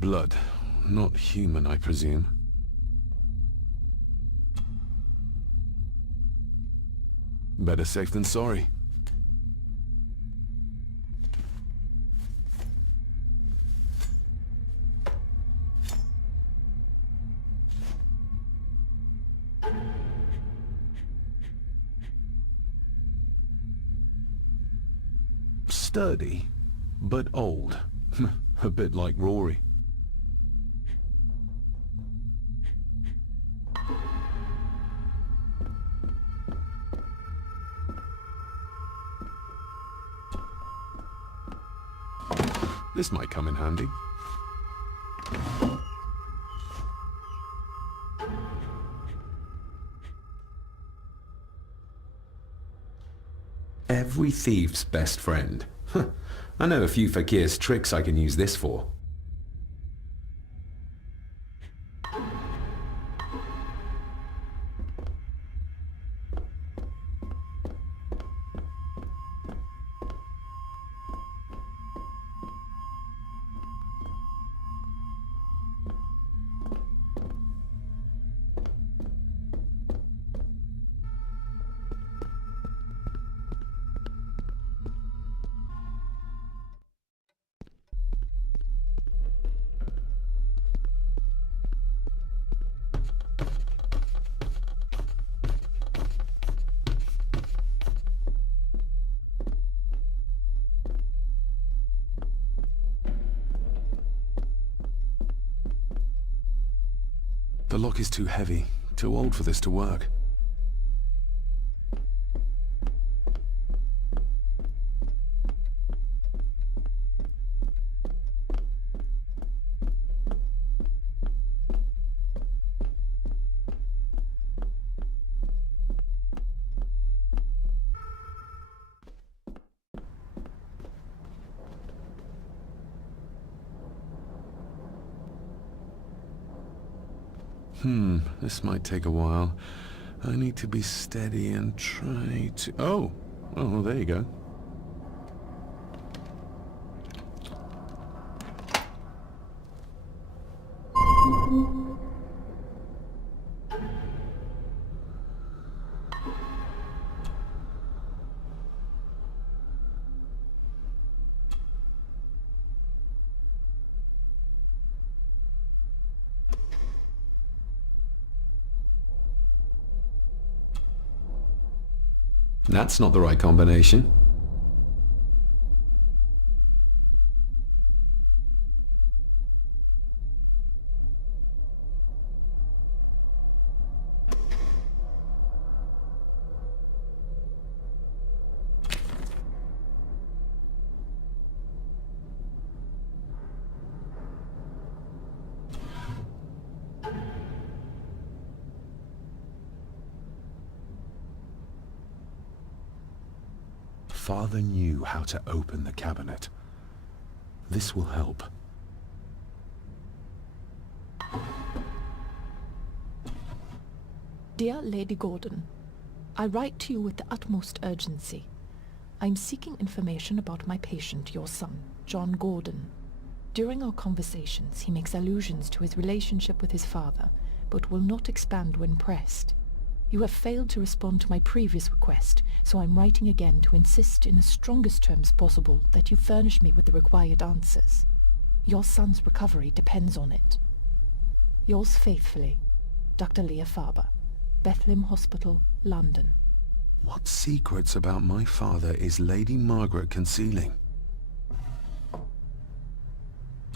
Blood. Not human, I presume. Better safe than sorry. Sturdy, but old. A bit like Rory. This might come in handy. Every thief's best friend. I know a few fakir's tricks I can use this for. The lock is too heavy, too old for this to work. This might take a while. I need to be steady and try to... Oh, there you go. That's not the right combination. Father knew how to open the cabinet. This will help. Dear Lady Gordon, I write to you with the utmost urgency. I'm seeking information about my patient, your son, John Gordon. During our conversations, he makes allusions to his relationship with his father, but will not expand when pressed. You have failed to respond to my previous request, so I'm writing again to insist in the strongest terms possible that you furnish me with the required answers. Your son's recovery depends on it. Yours faithfully, Dr. Leah Farber, Bethlehem Hospital, London. What secrets about my father is Lady Margaret concealing?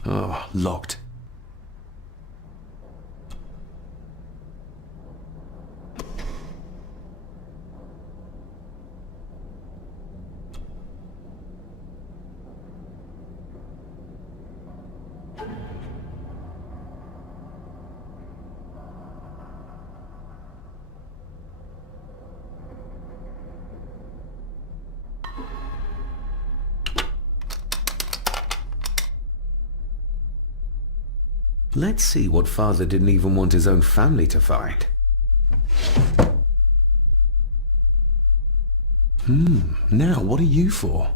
Oh, locked. Let's see what father didn't even want his own family to find. Now what are you for?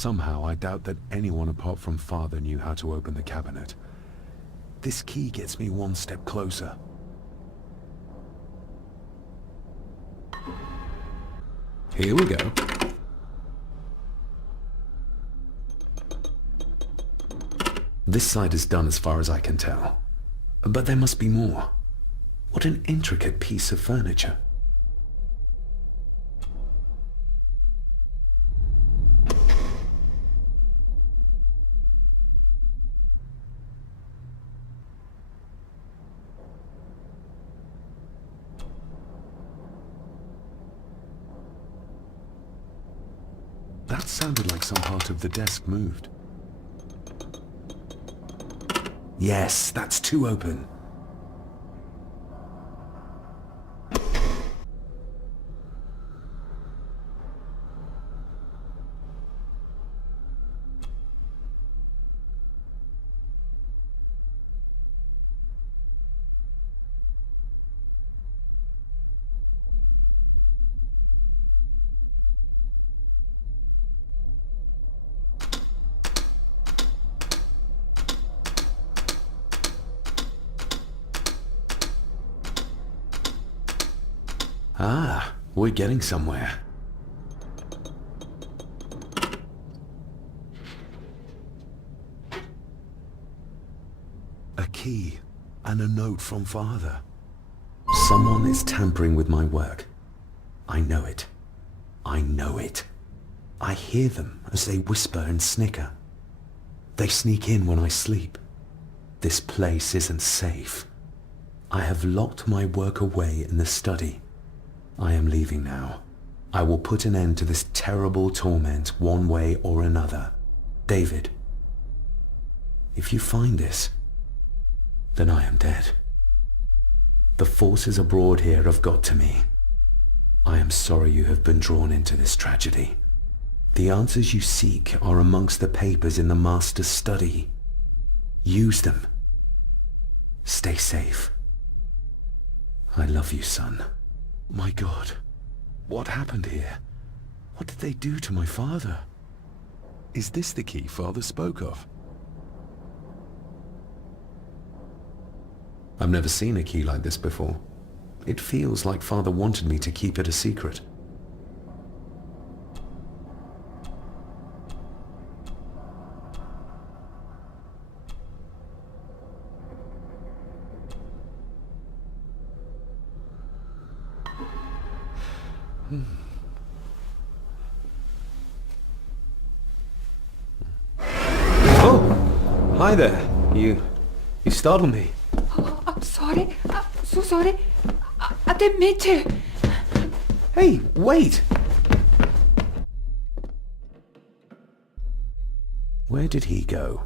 Somehow I doubt that anyone apart from Father knew how to open the cabinet. This key gets me one step closer. Here we go. This side is done as far as I can tell. But there must be more. What an intricate piece of furniture. That sounded like some part of the desk moved. Yes, that's two open. Ah, we're getting somewhere. A key and a note from Father. Someone is tampering with my work. I know it. I know it. I hear them as they whisper and snicker. They sneak in when I sleep. This place isn't safe. I have locked my work away in the study. I am leaving now. I will put an end to this terrible torment one way or another. David, if you find this, then I am dead. The forces abroad here have got to me. I am sorry you have been drawn into this tragedy. The answers you seek are amongst the papers in the Master's study. Use them. Stay safe. I love you, son. My God, what happened here? What did they do to my father? Is this the key Father spoke of? I've never seen a key like this before. It feels like Father wanted me to keep it a secret. Oh, hi there. You startled me. Oh, I'm sorry. I'm so sorry. I didn't mean to. Hey, wait! Where did he go?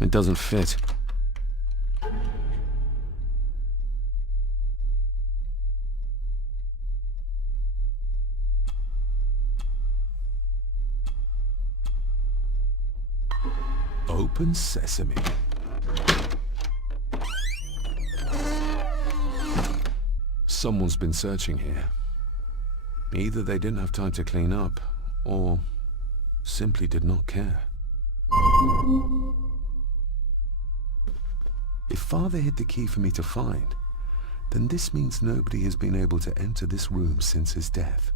It doesn't fit. Open sesame. Someone's been searching here. Either they didn't have time to clean up, or simply did not care. If Father hid the key for me to find, then this means nobody has been able to enter this room since his death.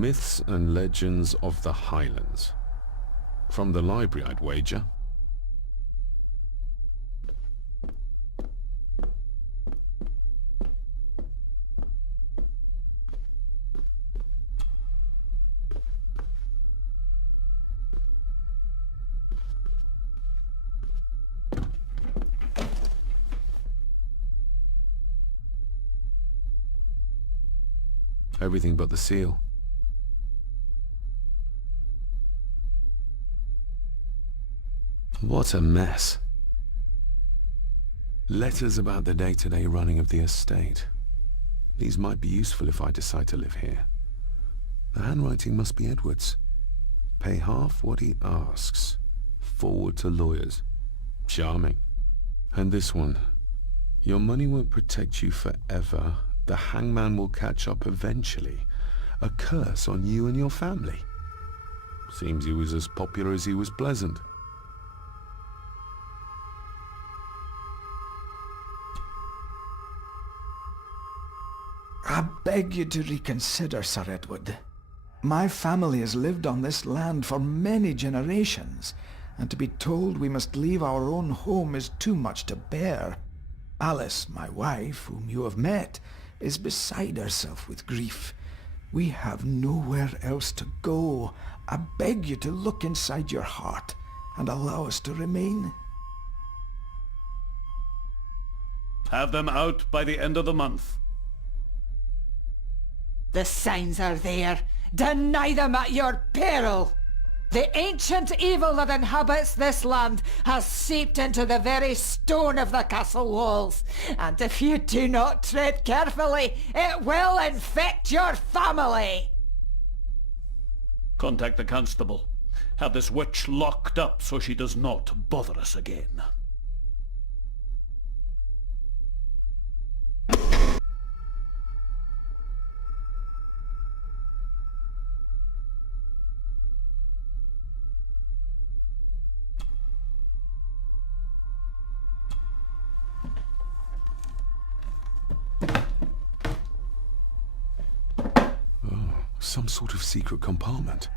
Myths and Legends of the Highlands. From the library, I'd wager. Everything but the seal. What a mess. Letters about the day-to-day running of the estate. These might be useful if I decide to live here. The handwriting must be Edward's. Pay half what he asks. Forward to lawyers. Charming. And this one. Your money won't protect you forever. The hangman will catch up eventually. A curse on you and your family. Seems he was as popular as he was pleasant. I beg you to reconsider, Sir Edward. My family has lived on this land for many generations, and to be told we must leave our own home is too much to bear. Alice, my wife, whom you have met, is beside herself with grief. We have nowhere else to go. I beg you to look inside your heart and allow us to remain. Have them out by the end of the month. The signs are there. Deny them at your peril. The ancient evil that inhabits this land has seeped into the very stone of the castle walls, and if you do not tread carefully, it will infect your family. Contact the constable. Have this witch locked up so she does not bother us again. Some sort of secret compartment.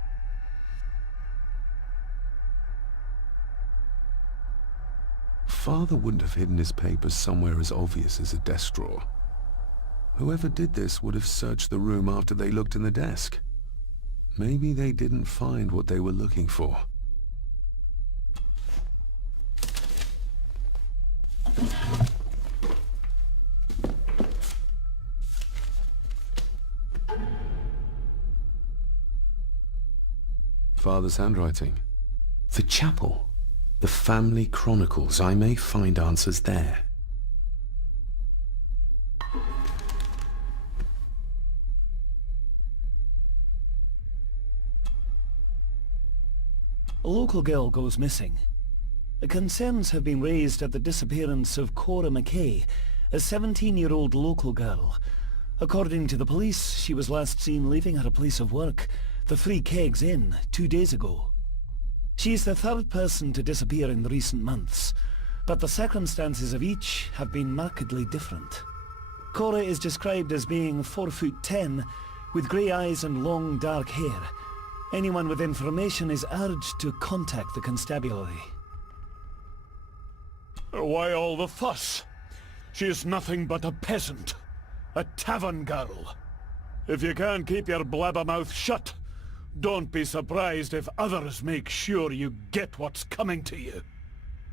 Father wouldn't have hidden his papers somewhere as obvious as a desk drawer. Whoever did this would have searched the room after they looked in the desk. Maybe they didn't find what they were looking for. Father's handwriting. The chapel. The family chronicles. I may find answers there. A local girl goes missing. Concerns have been raised at the disappearance of Cora McKay, a 17-year-old local girl. According to the police, she was last seen leaving her place of work, the Three Kegs Inn, 2 days ago. She is the third person to disappear in recent months, but the circumstances of each have been markedly different. Cora is described as being 4'10", with grey eyes and long dark hair. Anyone with information is urged to contact the constabulary. Why all the fuss? She is nothing but a peasant. A tavern girl. If you can't keep your blabbermouth shut, don't be surprised if others make sure you get what's coming to you.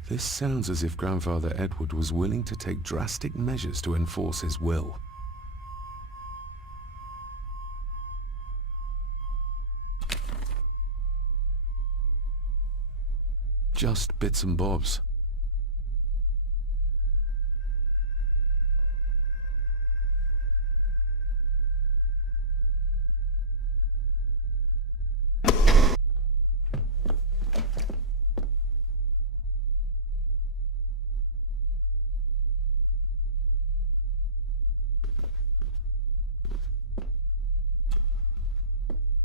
This sounds as if Grandfather Edward was willing to take drastic measures to enforce his will. Just bits and bobs.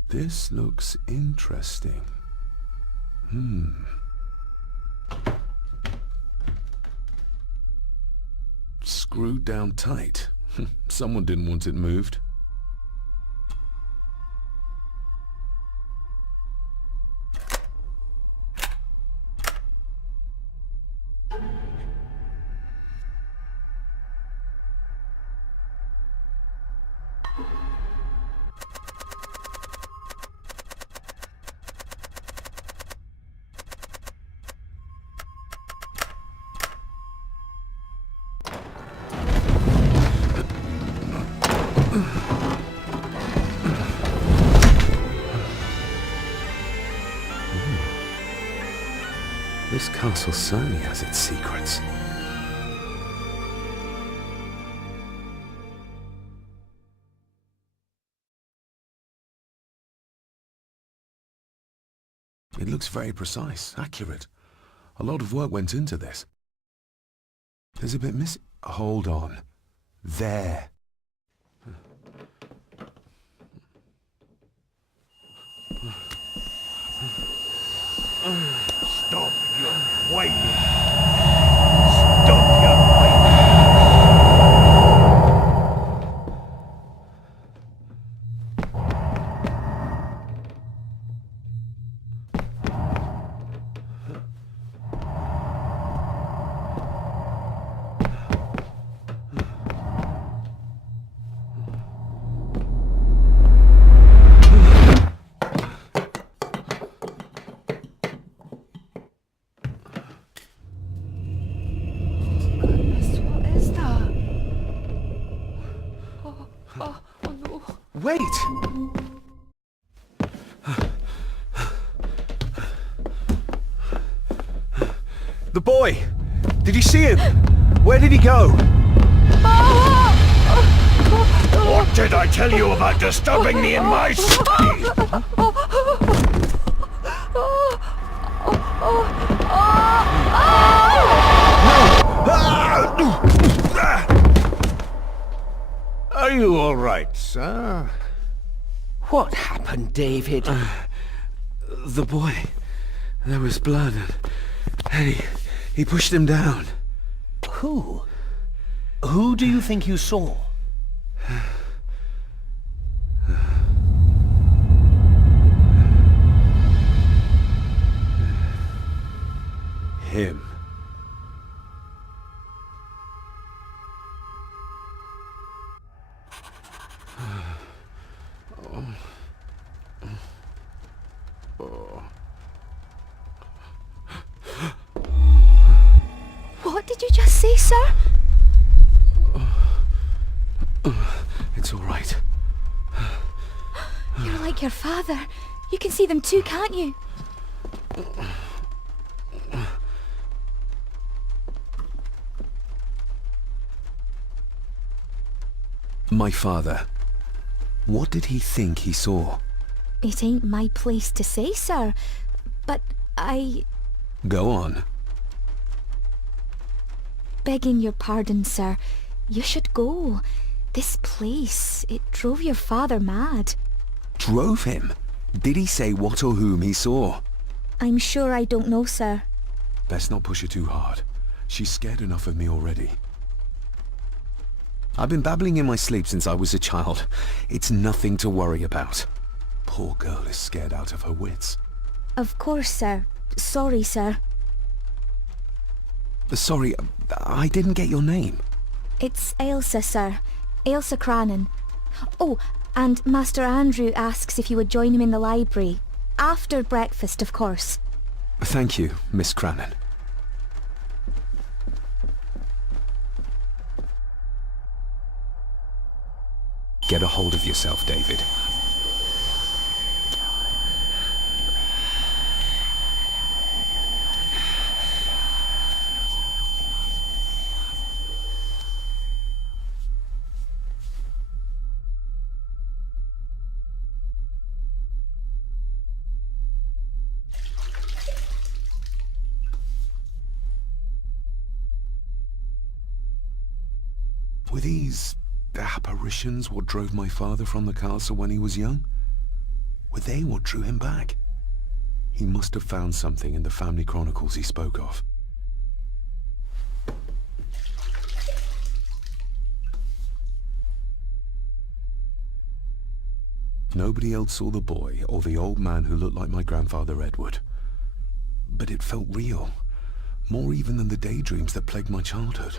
This looks interesting. Screwed down tight. Someone didn't want it moved. castle certainly has its secrets. It looks very precise, accurate. A lot of work went into this. There's a bit missing. Hold on. There. Stop your whining! Stop your whining! What is that? Oh no. Wait! The boy! Did you see him? Where did he go? What did I tell you about disturbing me in my study? Are you all right, sir? What happened, David? The boy. There was blood and he pushed him down. Who? Who do you think you saw? Him. What did you just say, sir? It's all right. You're like your father. You can see them too, can't you? My father. What did he think he saw? It ain't my place to say, sir. But Go on. begging your pardon, sir, you should go. This place, it drove your father mad. Drove him? Did he say what or whom he saw? I'm sure I don't know, sir. Best not push her too hard. She's scared enough of me already. I've been babbling in my sleep since I was a child. It's nothing to worry about. Poor girl is scared out of her wits. Of course, sir. Sorry, sir. Sorry, I didn't get your name. It's Ailsa, sir. Ailsa Crannan. Oh, and Master Andrew asks if you would join him in the library. After breakfast, of course. Thank you, Miss Crannan. Get a hold of yourself, David. Were these apparitions what drove my father from the castle when he was young? Were they what drew him back? He must have found something in the family chronicles he spoke of. Nobody else saw the boy or the old man who looked like my grandfather Edward. But it felt real, more even than the daydreams that plagued my childhood.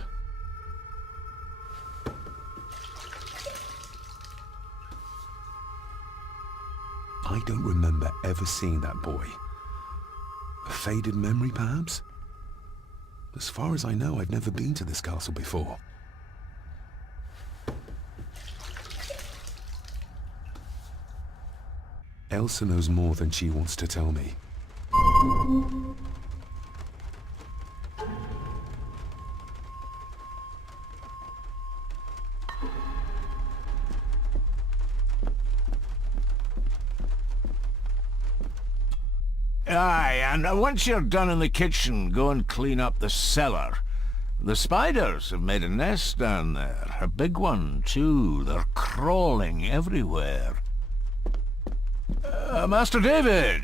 I don't remember ever seeing that boy. A faded memory, perhaps? As far as I know, I've never been to this castle before. Ailsa knows more than she wants to tell me. Aye, and once you're done in the kitchen, go and clean up the cellar. The spiders have made a nest down there. A big one, too. They're crawling everywhere. Master David,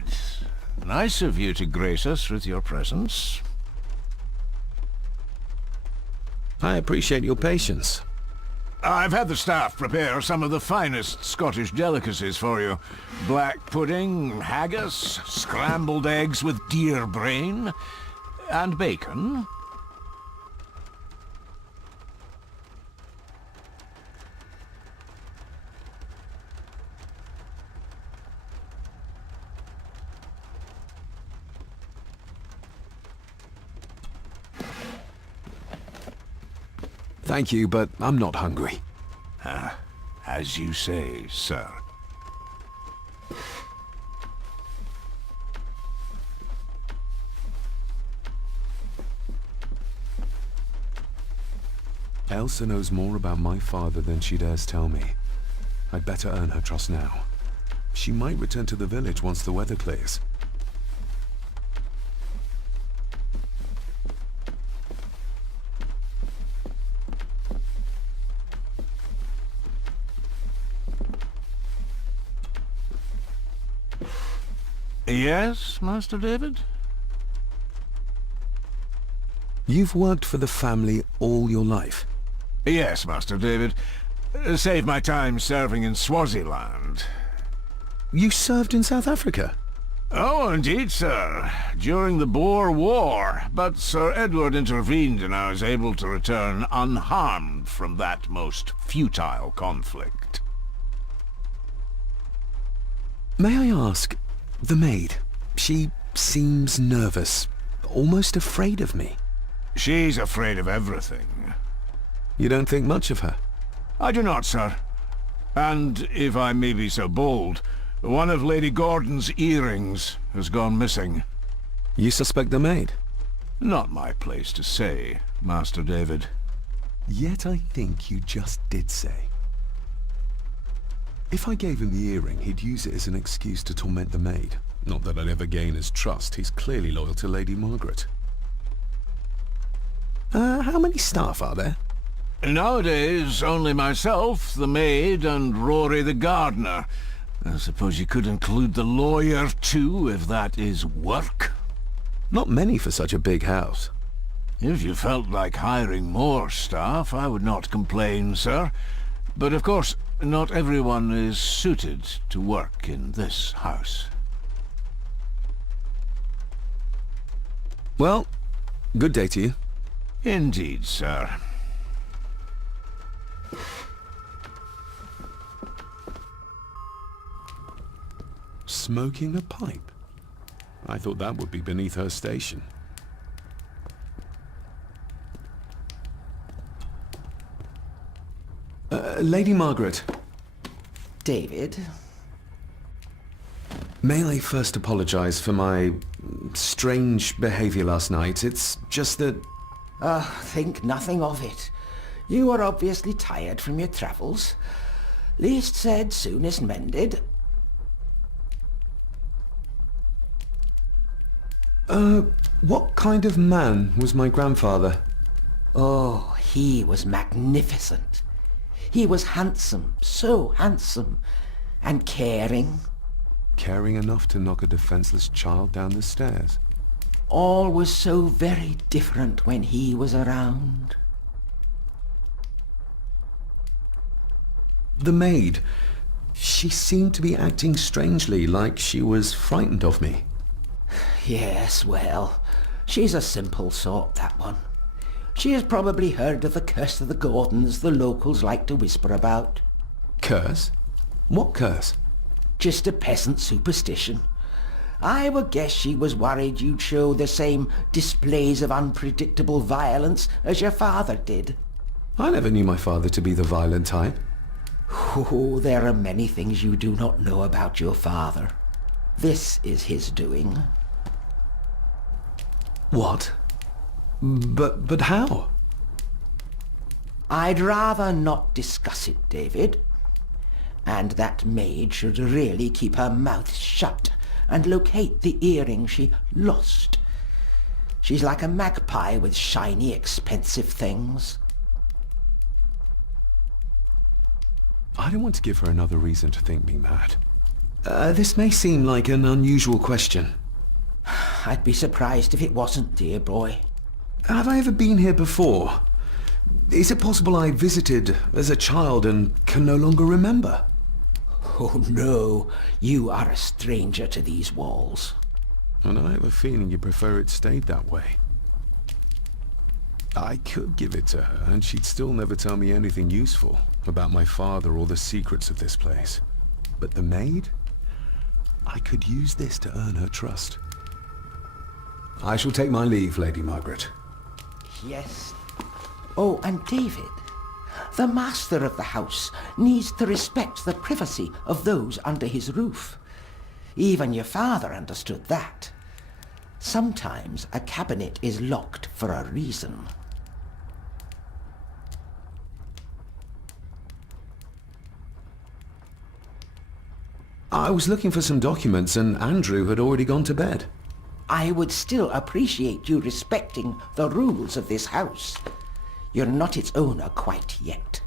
nice of you to grace us with your presence. I appreciate your patience. I've had the staff prepare some of the finest Scottish delicacies for you. Black pudding, haggis, scrambled eggs with deer brain, and bacon. Thank you, but I'm not hungry. As you say, sir. Elsa knows more about my father than she dares tell me. I'd better earn her trust now. She might return to the village once the weather clears. Yes, Master David? You've worked for the family all your life? Yes, Master David. Saved my time serving in Swaziland. You served in South Africa? Oh, indeed, sir. During the Boer War. But Sir Edward intervened and I was able to return unharmed from that most futile conflict. May I ask, the maid, she seems nervous, almost afraid of me. She's afraid of everything. You don't think much of her? I do not, sir. And, if I may be so bold, one of Lady Gordon's earrings has gone missing. You suspect the maid? Not my place to say, Master David. Yet I think you just did say. If I gave him the earring, he'd use it as an excuse to torment the maid. Not that I'd ever gain his trust. He's clearly loyal to Lady Margaret. How many staff are there? Nowadays, only myself, the maid, and Rory the gardener. I suppose you could include the lawyer, too, if that is work. Not many for such a big house. If you felt like hiring more staff, I would not complain, sir. But of course, not everyone is suited to work in this house. Well, good day to you. Indeed, sir. Smoking a pipe? I thought that would be beneath her station. Lady Margaret. David? May I first apologize for my strange behavior last night? It's just that... Think nothing of it. You were obviously tired from your travels. Least said, soonest mended. What kind of man was my grandfather? Oh, he was magnificent. He was handsome, so handsome, and caring. Caring enough to knock a defenseless child down the stairs. All was so very different when he was around. The maid. She seemed to be acting strangely, like she was frightened of me. Yes, well, she's a simple sort, that one. She has probably heard of the curse of the Gordons the locals like to whisper about. Curse? What curse? Just a peasant superstition. I would guess she was worried you'd show the same displays of unpredictable violence as your father did. I never knew my father to be the violent type. Oh, there are many things you do not know about your father. This is his doing. What? But how? I'd rather not discuss it, David. And that maid should really keep her mouth shut and locate the earring she lost. She's like a magpie with shiny, expensive things. I don't want to give her another reason to think me mad. This may seem like an unusual question. I'd be surprised if it wasn't, dear boy. Have I ever been here before? Is it possible I visited as a child and can no longer remember? Oh no, you are a stranger to these walls. And I have a feeling you prefer it stayed that way. I could give it to her, and she'd still never tell me anything useful about my father or the secrets of this place. But the maid? I could use this to earn her trust. I shall take my leave, Lady Margaret. Yes. Oh, and David, the master of the house needs to respect the privacy of those under his roof. Even your father understood that. Sometimes a cabinet is locked for a reason. I was looking for some documents and Andrew had already gone to bed. I would still appreciate you respecting the rules of this house. You're not its owner quite yet.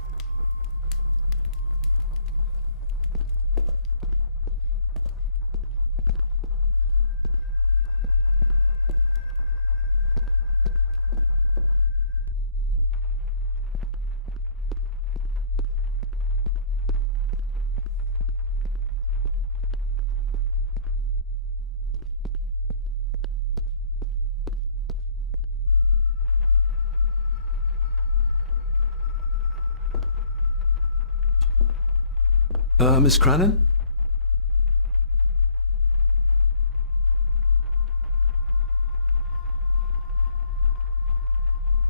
Miss Crannan?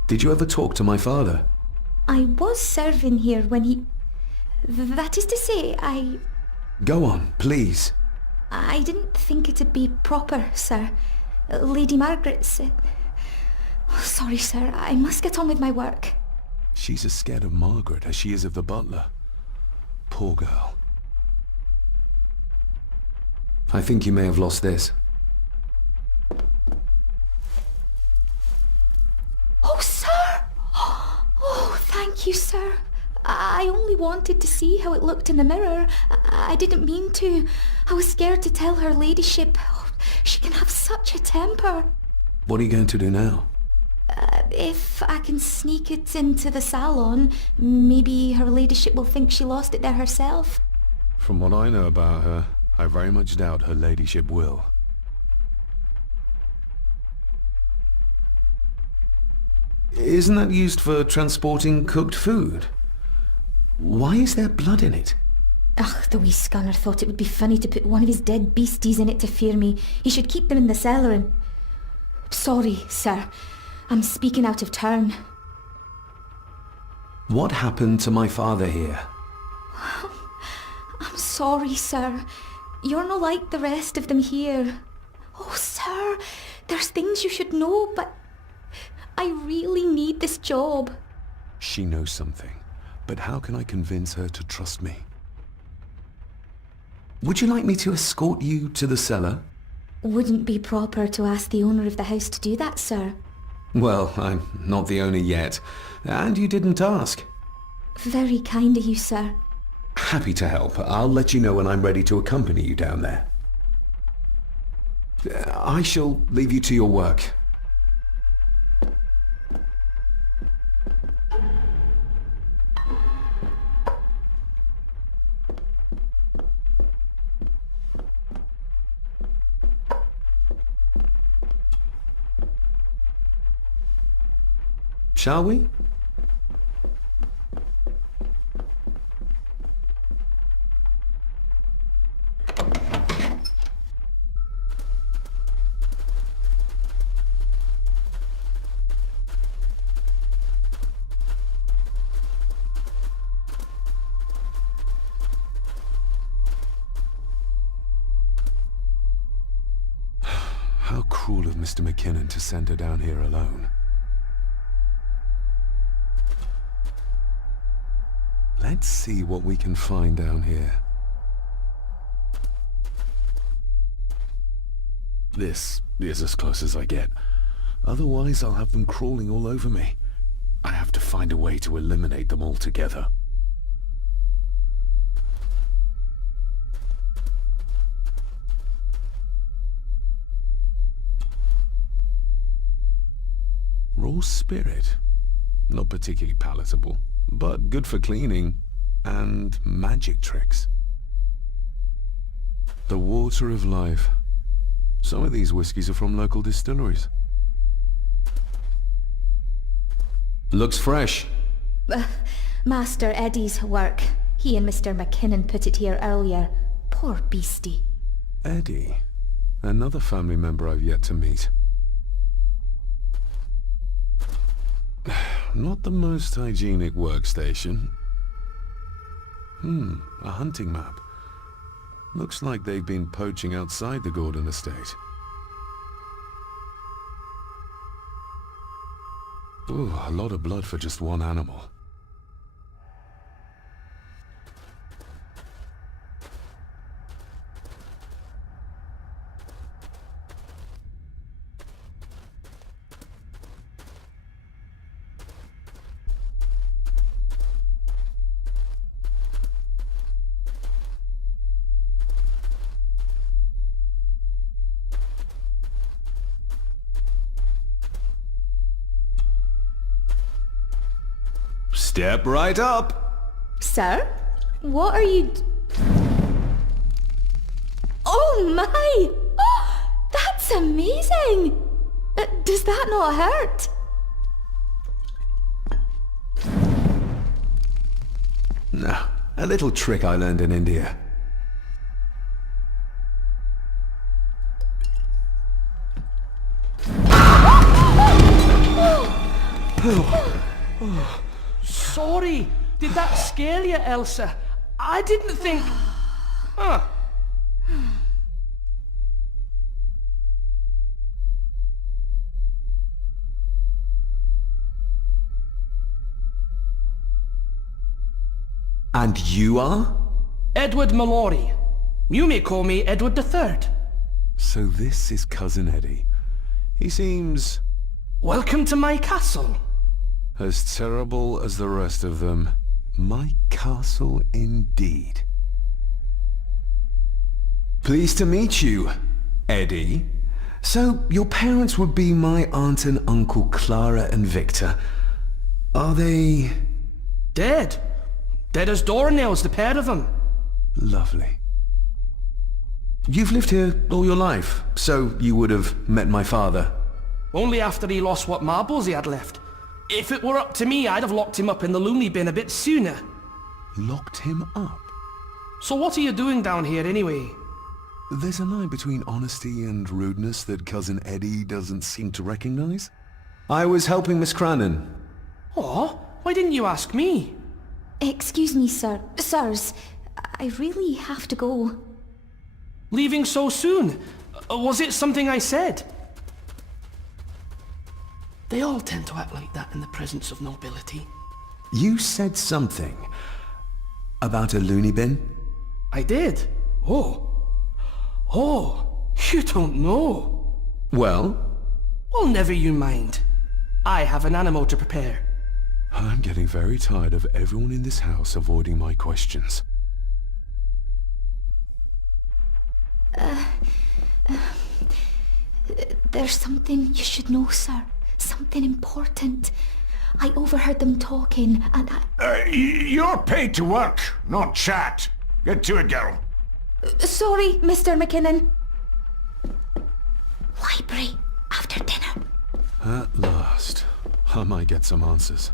Did you ever talk to my father? I was serving here when he... That is to say, Go on, please. I didn't think it'd be proper, sir. Lady Margaret said... Oh, sorry, sir. I must get on with my work. She's as scared of Margaret as she is of the butler. Poor girl. I think you may have lost this. Oh, sir! Oh, thank you, sir. I only wanted to see how it looked in the mirror. I didn't mean to. I was scared to tell her ladyship. Oh, she can have such a temper. What are you going to do now? If I can sneak it into the salon, maybe her ladyship will think she lost it there herself. From what I know about her, I very much doubt her ladyship will. Isn't that used for transporting cooked food? Why is there blood in it? Ugh, the wee scunner thought it would be funny to put one of his dead beasties in it to fear me. He should keep them in the cellar and... Sorry, sir. I'm speaking out of turn. What happened to my father here? I'm sorry, sir. You're not like the rest of them here. Oh, sir, there's things you should know, but I really need this job. She knows something, but how can I convince her to trust me? Would you like me to escort you to the cellar? Wouldn't be proper to ask the owner of the house to do that, sir. Well, I'm not the owner yet, and you didn't ask. Very kind of you, sir. Happy to help. I'll let you know when I'm ready to accompany you down there. I shall leave you to your work. Shall we? How cruel of Mr. McKinnon to send her down here alone. Let's see what we can find down here. This is as close as I get. Otherwise, I'll have them crawling all over me. I have to find a way to eliminate them altogether. Raw spirit. Not particularly palatable, but good for cleaning and magic tricks. The water of life. Some of these whiskies are from local distilleries. Looks fresh. Master Eddie's work. He and Mr. McKinnon put it here earlier. Poor beastie. Eddie? Another family member I've yet to meet. Not the most hygienic workstation. A hunting map. Looks like they've been poaching outside the Gordon estate. Ooh, a lot of blood for just one animal. Step right up. Sir? What are you Oh my! Oh, that's amazing! Does that not hurt? No, a little trick I learned in India. Sorry, did that scare you, Elsa? I didn't think... And you are? Edward Mallory. You may call me Edward III. So this is Cousin Eddie. He seems... Welcome to my castle. as terrible as the rest of them. My castle indeed. Pleased to meet you, Eddie. So, your parents would be my aunt and uncle Clara and Victor. Are they... Dead. Dead as doornails, the pair of them. Lovely. You've lived here all your life, so you would have met my father. Only after he lost what marbles he had left. If it were up to me, I'd have locked him up in the loony bin a bit sooner. Locked him up? So what are you doing down here anyway? There's a line between honesty and rudeness that Cousin Eddie doesn't seem to recognize. I was helping Miss Crannan. Oh, why didn't you ask me? Excuse me, sirs. I really have to go. Leaving so soon? Was it something I said? They all tend to act like that in the presence of nobility. You said something about a loony bin? I did. Oh, you don't know. Well? Well, never you mind. I have an animal to prepare. I'm getting very tired of everyone in this house avoiding my questions. There's something you should know, sir. Something important. I overheard them talking, and You're paid to work, not chat. Get to it, girl. Sorry, Mr. McKinnon. Library, after dinner. At last, I might get some answers.